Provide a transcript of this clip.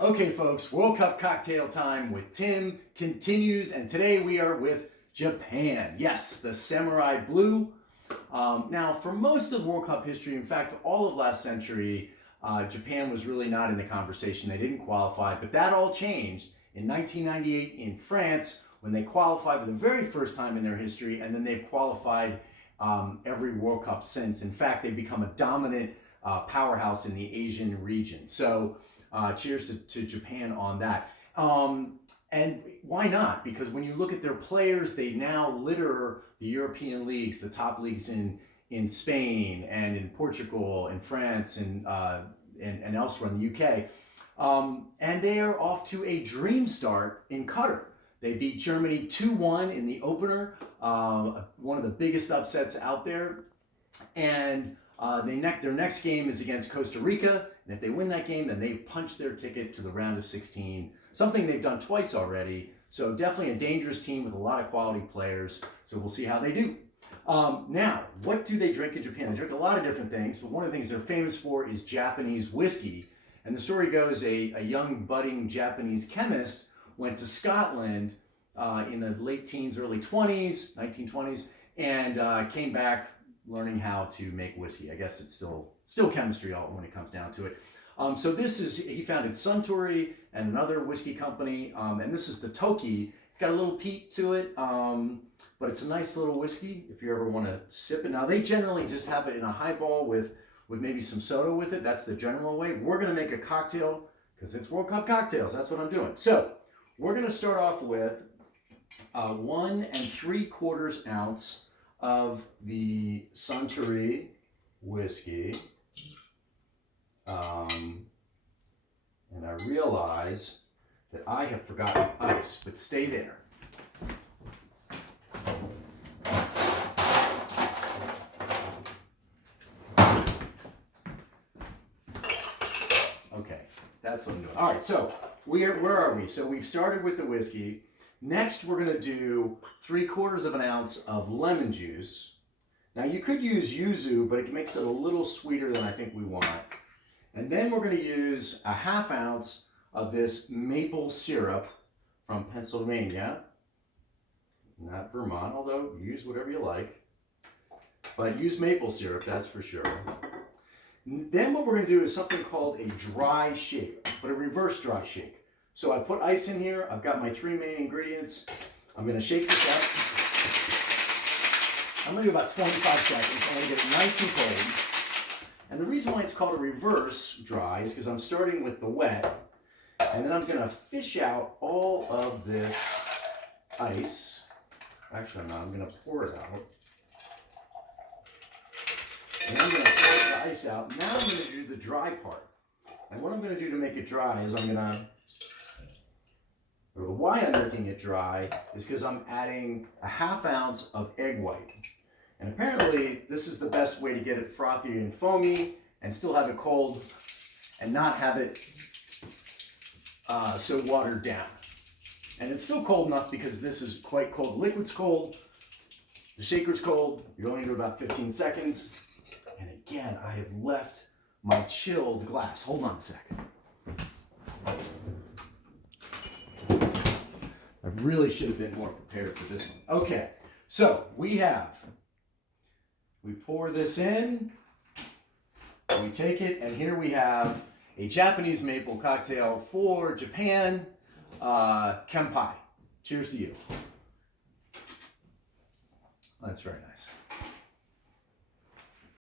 Okay, folks, World Cup cocktail time with Tim continues, and today we are with Japan. Yes, the Samurai Blue. Now, for most of World Cup history, in fact, all of last century, Japan was really not in the conversation. They didn't qualify, but that all changed in 1998 in France when they qualified for the very first time in their history, and then they've qualified every World Cup since. In fact, they've become a dominant powerhouse in the Asian region. So cheers to Japan on that. And why not? Because when you look at their players, they now litter the European leagues, the top leagues in Spain and in Portugal and France and elsewhere in the UK. And they are off to a dream start in Qatar. They beat Germany 2-1 in the opener, one of the biggest upsets out there. And their next game is against Costa Rica, and if they win that game, then they punch their ticket to the round of 16, something they've done twice already. So definitely a dangerous team with a lot of quality players. So we'll see how they do. Now, what do they drink in Japan? They drink a lot of different things, but one of the things they're famous for is Japanese whiskey. And the story goes a young budding Japanese chemist went to Scotland in the late teens, early 20s, 1920s, and came back learning how to make whiskey. I guess it's still chemistry when it comes down to it. So he founded Suntory and another whiskey company, and this is the Toki. It's got a little peat to it, but it's a nice little whiskey if you ever want to sip it. Now they generally just have it in a highball with maybe some soda with it. That's the general way. We're going to make a cocktail because it's World Cup cocktails. That's what I'm doing. So we're going to start off with 1 3/4 ounce of the Suntory whiskey. And I realize that I have forgotten ice, but stay there. Okay, that's what I'm doing. All right, so where are we? So we've started with the whiskey. Next, we're going to do 3/4 ounce of lemon juice. Now, you could use yuzu, but it makes it a little sweeter than I think we want. And then we're going to use 1/2 ounce of this maple syrup from Pennsylvania. Not Vermont, although use whatever you like. But use maple syrup, that's for sure. Then what we're going to do is something called a dry shake, but a reverse dry shake. So I put ice in here. I've got my 3 main ingredients. I'm going to shake this up. I'm going to do about 25 seconds. I'm going to get it nice and cold. And the reason why it's called a reverse dry is because I'm starting with the wet. And then I'm going to fish out all of this ice. Actually, I'm not. I'm going to pour it out. And I'm going to pour the ice out. Now I'm going to do the dry part. And what I'm going to do to make it dry is why I'm making it dry is because I'm adding 1/2 ounce of egg white. And apparently this is the best way to get it frothy and foamy and still have it cold and not have it so watered down. And it's still cold enough because this is quite cold. The liquid's cold, the shaker's cold. You're only doing about 15 seconds. And again, I have left my chilled glass. Hold on a second. I really should have been more prepared for this one. Okay, so we pour this in, we take it, and here we have a Japanese maple cocktail for Japan, Kenpai. Cheers to you. That's very nice.